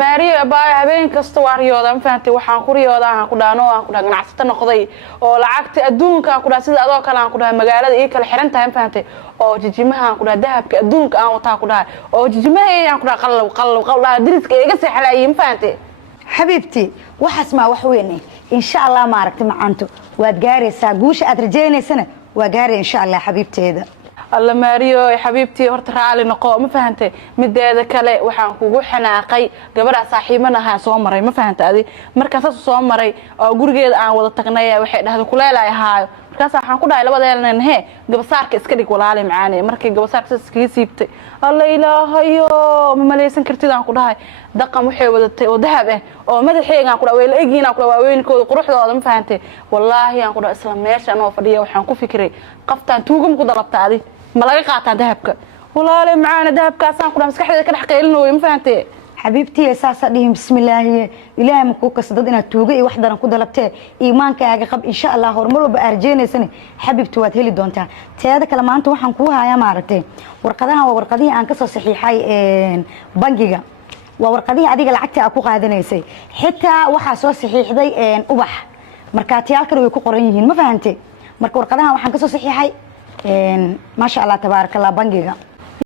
ماري باي habeen kasta waa riyooda ma fahantay waxaan ku riyoodaa aan ku dhaano aan ku dhagan ganacsato noqday oo lacagta adduunka aan ku dhahay sida adoo kale aan ku dhahay magaalada ii kala xiran tahay ma fahantay oo jijimaha aan ku dhahay dahabka adduunka aan wataa ku dhahay oo jijimaha aan ku dhahay qalab diriska iga seexlaayay ma fahantay xabiibti waxaas ma wax weyn insha Allah ma aragtay macaanto waad gaaraysaa guusha aad rajaynaysana waa gaaray insha Allah xabiibteeda الله ماريو يا حبيبتي هرت رالي نقو ما فهمتي مديده كله waxaan kugu xanaaqay gabadha saaxiibanaha soo maray ma fahantay adi markaas soo maray oo gurigeeda aan wada tagnay waxay dhahday kuleelay haayo markaas waxaan ku dhahay labadeelna he gabasaarka iska dhig walaali macaanay markii gabasaarka iska siibtay الله ilaahayo ma maleysan kartid aan ku dhahay daqan waxay wadatay oo dahab ah oo madaxeega aan ku dhahay la eegina ku waaweynkood quruxdooda ma fahantay wallahi aan ku dhahay isla meeshan oo fadhiyo waxaan ku fikiray qaftaan tuugum ku dalabtaadi ما لقى قاطع ذهبك والله معانا ذهبك أصلا كنا مسكحة كده حقيلنا وين فهمتي حبيبتي أساسا ديهم بسم الله إلهي مكوك صدقنا توقي واحدة نقول لبته إيمانك يا قب إن شاء الله هرملوا بأرجينا سنة حبيبتي واتهلي دونتها تهذا كلام أنتوا حنكوها يا معرتين ورقدها وورقدية عن قصة صحيحي بنجيجا وورقدية عديقة العكتة أكو هذا نيسي حتى وحاسوا صحيح ذي أبح مركاتيال كانوا يكون قرينين ما فهمتي مرك ورقدها وحن قصة صحيحي ما شاء الله تبارك الله بنجيجا